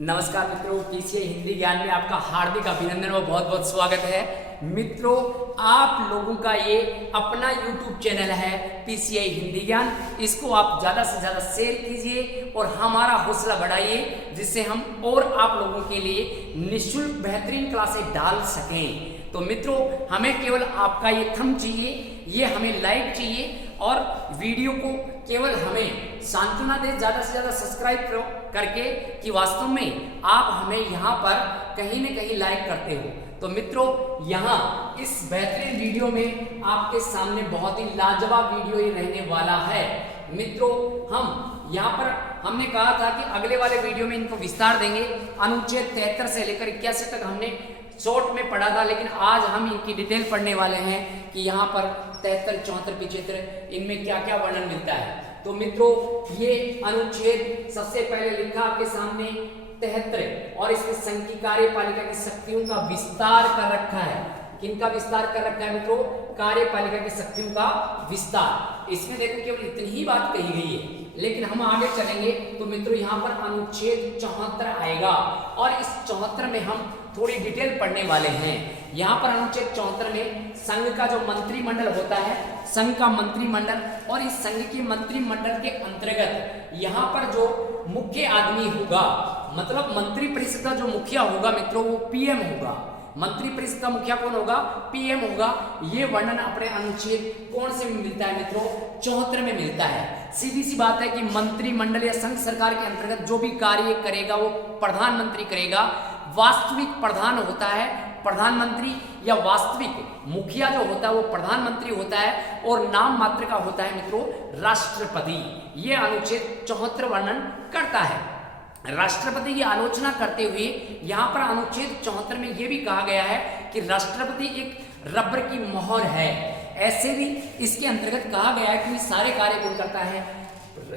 नमस्कार मित्रों, पीसीए हिंदी ज्ञान में आपका हार्दिक अभिनंदन व बहुत बहुत स्वागत है। मित्रों, आप लोगों का ये अपना YouTube चैनल है पीसीए हिंदी ज्ञान। इसको आप ज़्यादा से ज़्यादा शेयर कीजिए और हमारा हौसला बढ़ाइए, जिससे हम और आप लोगों के लिए निःशुल्क बेहतरीन क्लासेस डाल सकें। तो मित्रों, हमें केवल आपका ये थंब चाहिए, ये हमें लाइक चाहिए और वीडियो को केवल हमें सांत्वना दे, ज़्यादा से ज़्यादा सब्सक्राइब करके कि वास्तव में आप हमें यहाँ पर कहीं न कहीं लाइक करते हो। तो मित्रों, यहाँ इस बेहतरीन वीडियो में आपके सामने बहुत ही लाजवाब वीडियो ही रहने वाला है। मित्रों, हम यहाँ पर हमने कहा था कि अगले वाले वीडियो में इनको विस्तार देंगे। अनुच्छेद 73 से लेकर 81 तक हमने शॉर्ट में पढ़ा था, लेकिन आज हम इनकी डिटेल पढ़ने वाले हैं कि यहाँ पर 73, 74, 75 इनमें क्या क्या वर्णन मिलता है। तो मित्रों, ये अनुच्छेद सबसे पहले लिखा आपके सामने 73 और इसके संघ की कार्यपालिका की शक्तियों का विस्तार कर रखा है। किनका विस्तार कर रखा है मित्रों? कार्यपालिका की शक्तियों का विस्तार। इसमें देखो केवल इतनी ही बात कही गई है, लेकिन हम आगे चलेंगे तो मित्रों यहाँ पर अनुच्छेद 74 आएगा और इस 74 में हम थोड़ी डिटेल पढ़ने वाले हैं। यहाँ पर अनुच्छेद 74 में संघ का जो मंत्रिमंडल होता है, संघ का मंत्रिमंडल, और इस संघ के मंत्रिमंडल के अंतर्गत यहाँ पर जो मुख्य आदमी होगा, मतलब मंत्रिपरिषद का जो मुखिया होगा मित्रों, वो पीएम होगा। मंत्रिपरिषद का मुखिया कौन होगा? पीएम होगा। ये वर्णन अपने अनुच्छेद कौन से मिलता है मित्रों? 74 में मिलता है। सीधी सी बात है कि मंत्रिमंडल या संघ सरकार के अंतर्गत जो भी कार्य करेगा वो प्रधानमंत्री करेगा। वास्तविक प्रधान होता है प्रधानमंत्री, या वास्तविक मुखिया जो होता है वो प्रधानमंत्री होता है, और नाम मात्र का होता है मित्रों राष्ट्रपति। ये अनुच्छेद 74 वर्णन करता है। राष्ट्रपति की आलोचना करते हुए यहाँ पर अनुच्छेद 74 में यह भी कहा गया है कि राष्ट्रपति एक रबर की मोहर है। ऐसे भी इसके अंतर्गत कहा गया है कि सारे कार्य कौन करता है?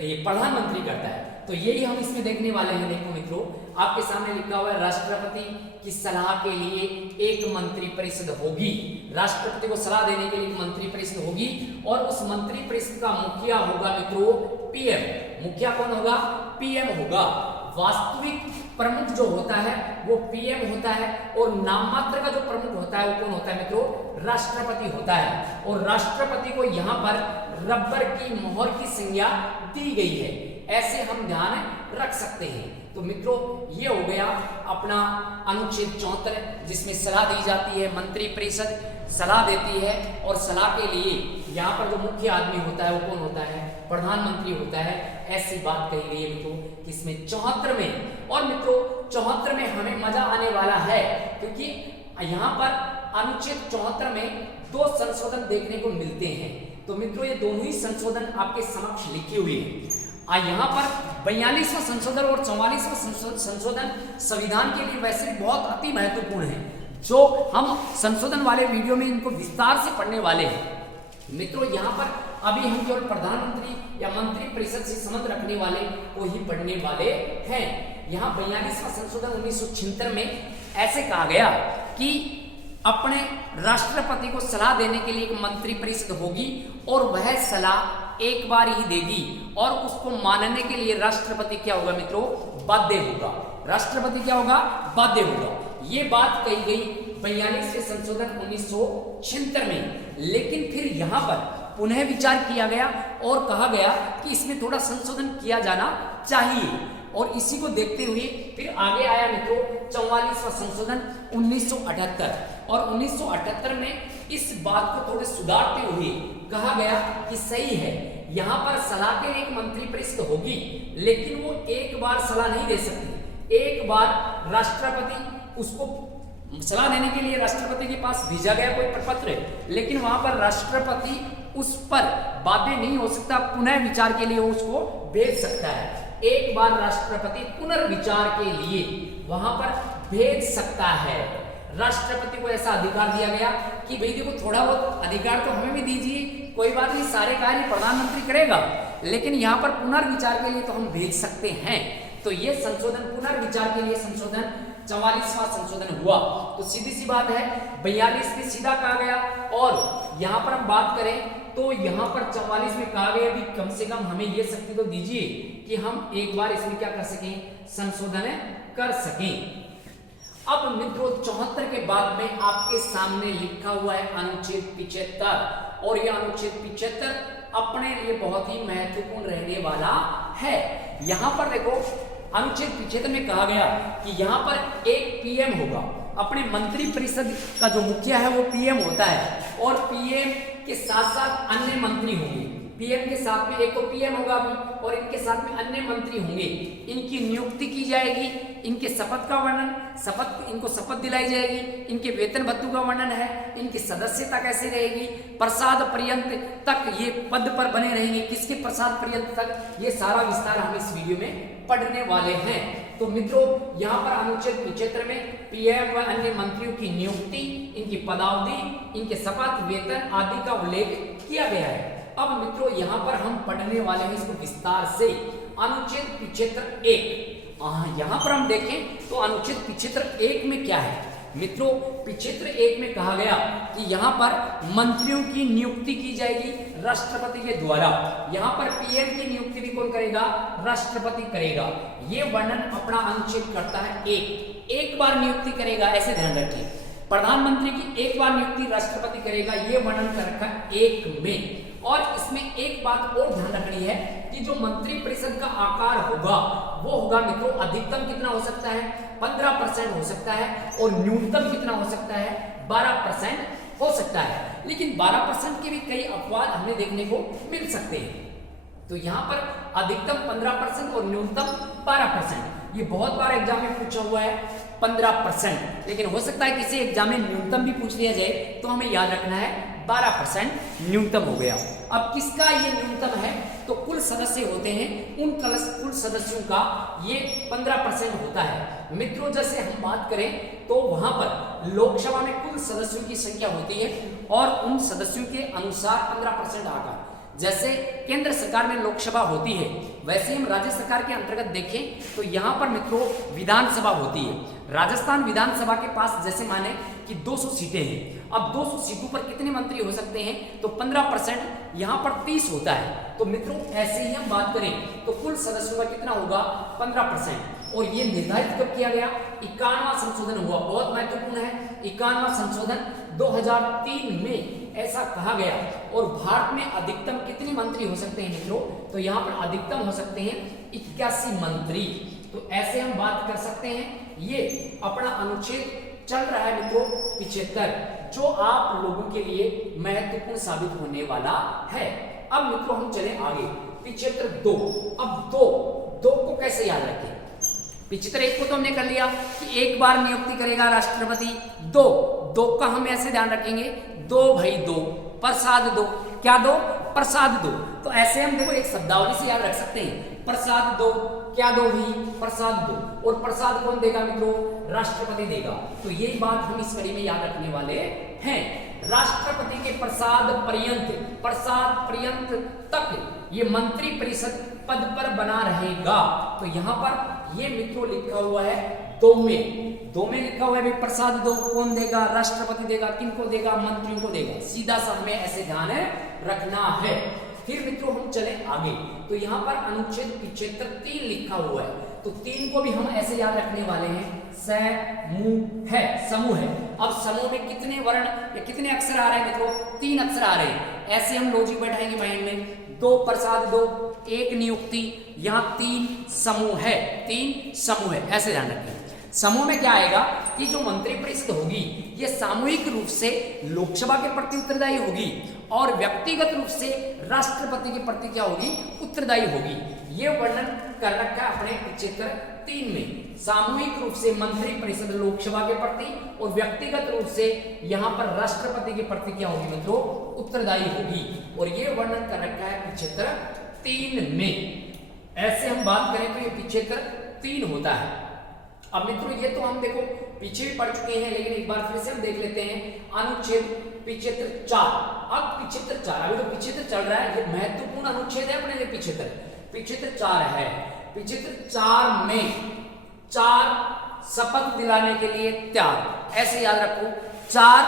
ये प्रधानमंत्री करता है। तो यही हम इसमें देखने वाले हैं। देखो मित्रों, आपके सामने लिखा हुआ है राष्ट्रपति की सलाह के लिए एक मंत्रिपरिषद होगी। राष्ट्रपति को सलाह देने के लिए एक मंत्रिपरिषद होगी और उस मंत्रिपरिषद का मुखिया होगा मित्रों पीएम। मुखिया कौन होगा? पीएम होगा। वास्तविक प्रमुख जो होता है वो पीएम होता है, और नाममात्र का जो प्रमुख होता है वो कौन होता है मित्रों? राष्ट्रपति होता है। और राष्ट्रपति को यहाँ पर रबर की मोहर की संज्ञा दी गई है। ऐसे हम ध्यान रख सकते हैं। तो मित्रों, ये हो गया अपना अनुच्छेद 74, जिसमें सलाह दी जाती है। मंत्रिपरिषद सलाह देती है, और सलाह के लिए यहाँ पर जो मुख्य आदमी होता है वो कौन होता है? प्रधानमंत्री होता है। ऐसी बात कही गई है मित्रों किसमें? 74 में। और मित्रों 74 में हमें मजा आने वाला है, क्योंकि यहाँ पर अनुच्छेद 74 में 2 संशोधन देखने को मिलते हैं। तो मित्रों, ये दोनों ही संशोधन आपके समक्ष लिखे हुए हैं। यहाँ पर 42वां संशोधन और 44वां संशोधन संविधान के लिए वैसे बहुत अति महत्वपूर्ण है, जो हम संशोधन वाले वीडियो में इनको विस्तार से पढ़ने वाले हैं। मित्रों, यहाँ पर अभी हम केवल प्रधानमंत्री या मंत्रिपरिषद से संबंध रखने वाले को ही पढ़ने वाले हैं। यहाँ 42वां संशोधन 1976 में ऐसे कहा गया कि अपने राष्ट्रपति को सलाह देने के लिए एक मंत्रिपरिषद होगी, और वह सलाह एक बार ही देगी, और उसको मानने के लिए राष्ट्रपति क्या होगा मित्रों? बाध्य होगा। राष्ट्रपति क्या होगा? बाध्य होगा। ये बात कही गई 42वें संशोधन 1976 में। लेकिन फिर यहाँ पर पुनः विचार किया गया और कहा गया कि इसमें थोड़ा संशोधन किया जाना चाहिए, और इसी को देखते हुए फिर आगे आया मित्रों 44वां संशोधन 1978। और 1978 में इस बात को थोड़े सुधारते हुए कहा गया कि सही है, यहाँ पर सलाह के लिए एक मंत्रिपरिषद होगी, लेकिन वो एक बार सलाह नहीं दे सकती। एक बार राष्ट्रपति उसको सलाह देने के लिए राष्ट्रपति के पास भेजा गया कोई प्रपत्र, लेकिन वहां पर राष्ट्रपति उस पर बाध्य नहीं हो सकता। पुनः विचार के लिए वो उसको भेज सकता है। एक बार राष्ट्रपति पुनर्विचार के लिए वहां पर भेज सकता है। राष्ट्रपति को ऐसा अधिकार दिया गया कि भाई देखो, थोड़ा बहुत अधिकार तो हमें भी दीजिए, कोई बात नहीं, सारे कार्य प्रधानमंत्री करेगा, लेकिन यहाँ पर पुनर्विचार के लिए तो हम भेज सकते हैं। तो ये संशोधन पुनर्विचार के लिए संशोधन 44वां संशोधन हुआ। तो सीधी सी बात है 42 में सीधा कहा गया, और यहाँ पर हम बात करें तो यहाँ पर 44 में कहा गया भी कम से कम हमें ये शक्ति तो दीजिए कि हम एक बार इसमें क्या कर सकें, संशोधन कर सकें। अब मित्रों 74 के बाद में आपके सामने लिखा हुआ है अनुच्छेद 75, और यह अनुच्छेद 75 अपने लिए बहुत ही महत्वपूर्ण रहने वाला है। यहां पर देखो अनुच्छेद 75 में कहा गया कि यहां पर एक पीएम होगा, अपने मंत्री परिषद का जो मुखिया है वो पीएम होता है, और पीएम के साथ साथ अन्य मंत्री होंगे। पीएम के साथ में एक तो पीएम होगा भी, और इनके साथ में अन्य मंत्री होंगे। इनकी नियुक्ति की जाएगी, इनके शपथ का वर्णन, इनको शपथ दिलाई जाएगी, इनके वेतन भत्तों का वर्णन है, इनकी सदस्यता कैसे रहेगी, प्रसाद पर्यंत तक ये पद पर बने रहेंगे, किसके प्रसाद पर्यंत तक, ये सारा विस्तार हम इस वीडियो में पढ़ने वाले हैं। तो मित्रों यहाँ पर अनुच्छेद 75 में पीएम व अन्य मंत्रियों की नियुक्ति, इनकी पदावधि, इनके शपथ, वेतन आदि का उल्लेख किया गया है। अब मित्रों यहाँ पर हम पढ़ने वाले हैं इसको विस्तार से। अनुच्छेद 75(1) यहाँ पर हम देखें तो अनुच्छेद 75(1) में क्या है मित्रों, 75(1) में कहा गया कि यहाँ पर मंत्रियों की नियुक्ति की जाएगी राष्ट्रपति के द्वारा। यहाँ पर पीएम की नियुक्ति भी कौन करेगा, राष्ट्रपति करेगा। ये वर्णन अपना अनुच्छेद करता है एक बार नियुक्ति करेगा, ऐसे ध्यान रखिए। प्रधानमंत्री की एक बार नियुक्ति राष्ट्रपति करेगा, ये वर्णन कर रखा है 1 में। और इसमें एक बात और ध्यान रखनी है कि जो मंत्री परिषद का आकार होगा वो होगा मित्रों, अधिकतम कितना हो सकता है, 15% हो सकता है, और न्यूनतम कितना हो सकता है, 12% हो सकता है। लेकिन 12% के भी कई अपवाद हमें देखने को मिल सकते हैं। तो यहाँ पर अधिकतम 15% और न्यूनतम 12%। ये बहुत बार एग्जाम में पूछा हुआ है 15%, लेकिन हो सकता है किसी एग्जाम में न्यूनतम भी पूछ लिया जाए, तो हमें याद रखना है 12% न्यूनतम हो गया। अब किसका ये न्यूनतम है, तो कुल सदस्य होते हैं, उन कुल सदस्यों का ये 15% होता है। मित्रों जैसे हम बात करें तो वहां पर लोकसभा में कुल सदस्यों की संख्या होती है, और उन सदस्यों के अनुसार 15% आकर, जैसे केंद्र सरकार में लोकसभा होती है, वैसे हम राज्य सरकार के अंतर्गत देखें तो यहाँ पर मित्रों विधानसभा होती है। राजस्थान विधानसभा के पास जैसे माने कि 200 सीटें हैं। अब 200 सीटों पर कितने मंत्री हो सकते हैं, तो 15%, यहाँ पर 30 होता है। तो मित्रों ऐसे ही हम बात करें तो कुल सदस्यों का कितना होगा, 15%। और ये निर्धारित कब किया गया, 51वां संशोधन हुआ, बहुत महत्वपूर्ण है। 51वां संशोधन 2003 में ऐसा कहा गया। और भारत में अधिकतम कितने मंत्री हो सकते हैं मित्रों, तो यहाँ पर अधिकतम हो सकते हैं 81 मंत्री। तो ऐसे हम बात कर सकते हैं। ये अपना अनुच्छेद चल रहा है मित्रों 75, जो आप लोगों के लिए महत्वपूर्ण साबित होने वाला है। अब मित्रों हम चले आगे, 75(2). अब दो को कैसे याद रखें, 75(1) को तो हमने कर लिया कि एक बार नियुक्ति करेगा राष्ट्रपति। दो का हम ऐसे ध्यान रखेंगे, 2 भाई 2, प्रसाद 2, क्या 2, प्रसाद 2। तो ऐसे हम देखो एक शब्दावली से याद रख सकते हैं, प्रसाद 2, क्या 2 भी, प्रसाद 2। और प्रसाद कौन देगा मित्रों, राष्ट्रपति देगा। तो यही बात हम इस कड़ी में याद रखने वाले हैं। राष्ट्रपति के प्रसाद पर्यंत तक ये मंत्री परिषद पद पर बना रहेगा। तो यहाँ पर ये मित्रों लिखा हुआ है 2 में लिखा हुआ है भाई प्रसाद 2 कौन देगा, राष्ट्रपति देगा। किनको देगा, मंत्रियों को देगा। सीधा सा हमें ऐसे ध्यान रखना है। फिर मित्रों हम चले आगे, तो यहाँ पर अनुच्छेद 75(3) लिखा हुआ है। तो 3 को भी हम ऐसे याद रखने वाले हैं, समूह है। अब समूह में कितने वर्ण या कितने अक्षर आ रहे हैं मित्रों, 3 अक्षर आ रहे हैं। ऐसे हम लॉजिक बैठाएंगे माइंड में, 2 प्रसाद 2, 1 नियुक्ति, यहाँ 3 समूह है, ऐसे ध्यान रखें। समूह में क्या आएगा कि जो मंत्री परिषद होगी ये सामूहिक रूप से लोकसभा के प्रति उत्तरदायी होगी, और व्यक्तिगत रूप से राष्ट्रपति के प्रति क्या होगी, उत्तरदायी होगी। ये वर्णन कर रखा है अपने 75(3) में। सामूहिक रूप से मंत्री परिषद लोकसभा के प्रति, और व्यक्तिगत रूप से यहाँ पर राष्ट्रपति के प्रति क्या होगी मित्रों, उत्तरदायी होगी। और ये वर्णन कर रखा है 75(3) में। ऐसे हम बात करें तो ये 75(3) होता है। अब मित्रों ये तो हम देखो पीछे भी पढ़ चुके हैं, लेकिन एक बार फिर से हम देख लेते हैं अनुच्छेद 75(4). अब 75(4) अभी तो 75 चल रहा है, ये महत्वपूर्ण अनुच्छेद है अपने लिए। 75(4) है। 75(4) में 4 शपथ दिलाने के लिए तैयार। ऐसे याद रखो, 4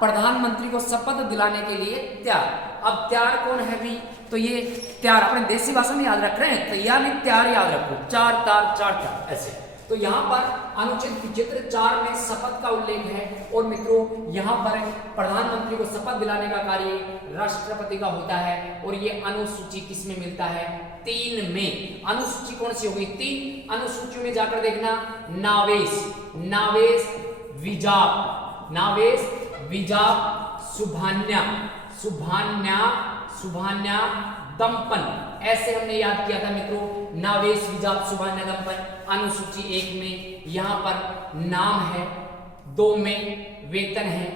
प्रधानमंत्री को शपथ दिलाने के लिए तैयार। अब तैयार कौन है भी, तो ये तैयार अपने देसी भाषा में याद रख रहे हैं, तैयार नहीं तैयार याद रखो, 4 तार 4 तार ऐसे। तो यहाँ पर अनुच्छेद 75 में शपथ का उल्लेख है और मित्रों यहाँ पर प्रधानमंत्री को शपथ दिलाने का कार्य राष्ट्रपति का होता है और ये अनुसूची किसमें मिलता है, 3 में। अनुसूची कौन सी होगी, 3 अनुसूचियों में जाकर देखना, नावेश विजाप सुभान्या दंपन, ऐसे हमने याद किया था मित्रों, नावेश विजाप सुभान्या दंपन। अनुसूची 1 में यहाँ पर नाम है, 2 में वेतन है,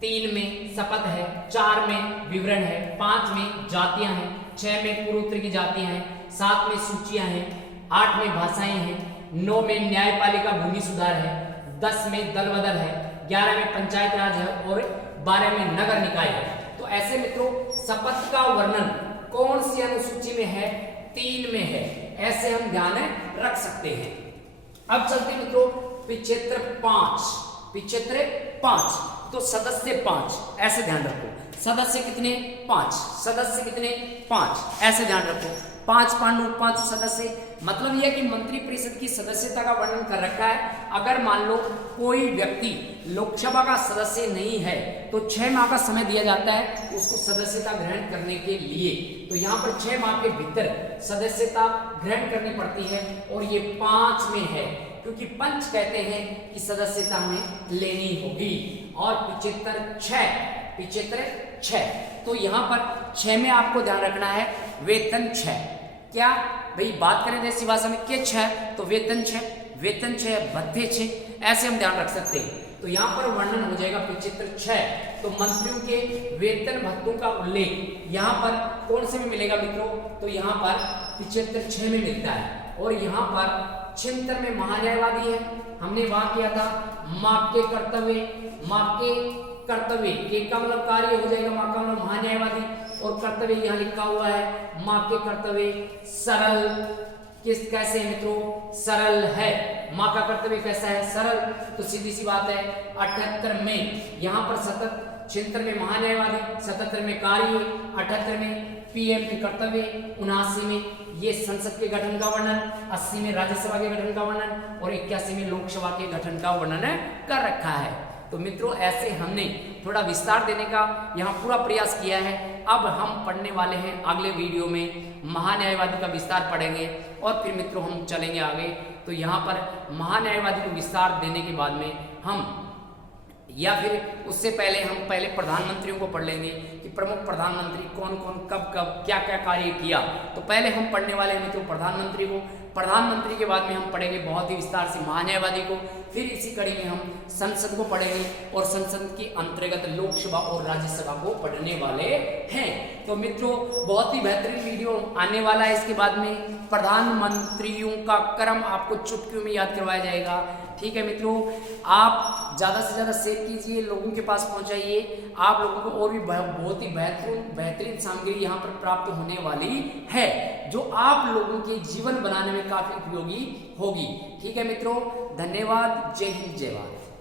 3 में शपथ है, 4 में विवरण है, 5 में जातियां हैं, 6 में पूर्वोत्तर की जातियां हैं, 7 में सूचियां हैं, 8 में भाषाएं हैं, 9 में न्यायपालिका भूमि सुधार है, 10 में दल बदल है, 11 में पंचायत राज है और 12 में नगर निकाय है। तो ऐसे मित्रों शपथ का वर्णन कौन सी अनुसूची में है, 3 में है, ऐसे हम ध्यान रख सकते हैं। अब चलते मित्रों पिछेत्र 5, तो सदस्य 5, ऐसे ध्यान रखो, सदस्य कितने, 5, सदस्य कितने, 5, ऐसे ध्यान रखो, 5 पांडु 5 सदस्य, मतलब यह कि मंत्री परिषद की सदस्यता का वर्णन कर रखा है। अगर मान लो कोई व्यक्ति लोकसभा का सदस्य नहीं है तो 6 माह का समय दिया जाता है उसको सदस्यता ग्रहण करने के लिए। तो यहाँ पर 6 माह के भीतर सदस्यता ग्रहण करनी पड़ती है और ये 5 में है, क्योंकि पंच कहते हैं कि सदस्यता हमें लेनी होगी। और पिछेत्र 6, तो यहाँ पर 6 में आपको ध्यान रखना है वेतन 6, क्या भाई बात करें देसी भाषा में के 6, तो वेतन 6, भत्ते 6, ऐसे हम ध्यान रख सकते हैं। तो यहाँ पर वर्णन हो जाएगा पिछेत्र 6, तो मंत्रियों के वेतन भत्तों का उल्लेख यहाँ पर कौन से में मिलेगा मित्रों, तो यहाँ पर पिछेत्र 6 में मिलता है। और यहाँ पर 76 में महान्यायवादी है, हमने वहां किया था माप के कर्तव्य के का मतलब कार्य हो जाएगा, माँ का मतलब महान्यायवादी, और कर्तव्य यहाँ लिखा हुआ है माँ के कर्तव्य सरल, कैसे है मित्रों, सरल है, माँ का कर्तव्य कैसा है, सरल। तो सीधी सी बात है 78 में यहाँ पर सतत, 76 में महान्यायवादी, 77 में कार्य, 78 में पीएम के कर्तव्य, 79 में ये संसद के गठन का वर्णन, 80 में राज्यसभा के गठन का वर्णन और 81 में लोकसभा के गठन का वर्णन कर रखा है। तो मित्रों ऐसे हमने थोड़ा विस्तार देने का यहाँ पूरा प्रयास किया है। अब हम पढ़ने वाले हैं अगले वीडियो में महान्यायवादी का विस्तार पढ़ेंगे और फिर मित्रों हम चलेंगे आगे। तो यहाँ पर महान्यायवादी को विस्तार देने के बाद में हम, या फिर उससे पहले हम पहले प्रधानमंत्रियों को पढ़ लेंगे कि प्रमुख प्रधानमंत्री कौन कौन कब कब क्या क्या कार्य किया। तो पहले हम पढ़ने वाले हैं मित्रों प्रधानमंत्री को, प्रधानमंत्री के बाद में हम पढ़ेंगे बहुत ही विस्तार से महान्यायवादी को, फिर इसी कड़ी में हम संसद को पढ़ेंगे और संसद के अंतर्गत लोकसभा और राज्यसभा को पढ़ने वाले हैं। तो मित्रों बहुत ही बेहतरीन वीडियो आने वाला है। इसके बाद में प्रधानमंत्रियों का क्रम आपको चुटकियों में याद करवाया जाएगा। ठीक है मित्रों, आप ज़्यादा से ज़्यादा शेयर कीजिए, लोगों के पास पहुंचाइए। आप लोगों को और भी बहुत ही बेहतरीन सामग्री यहाँ पर प्राप्त होने वाली है जो आप लोगों के जीवन बनाने में काफ़ी उपयोगी होगी। ठीक है मित्रों, धन्यवाद, जय हिंद, जय भारत।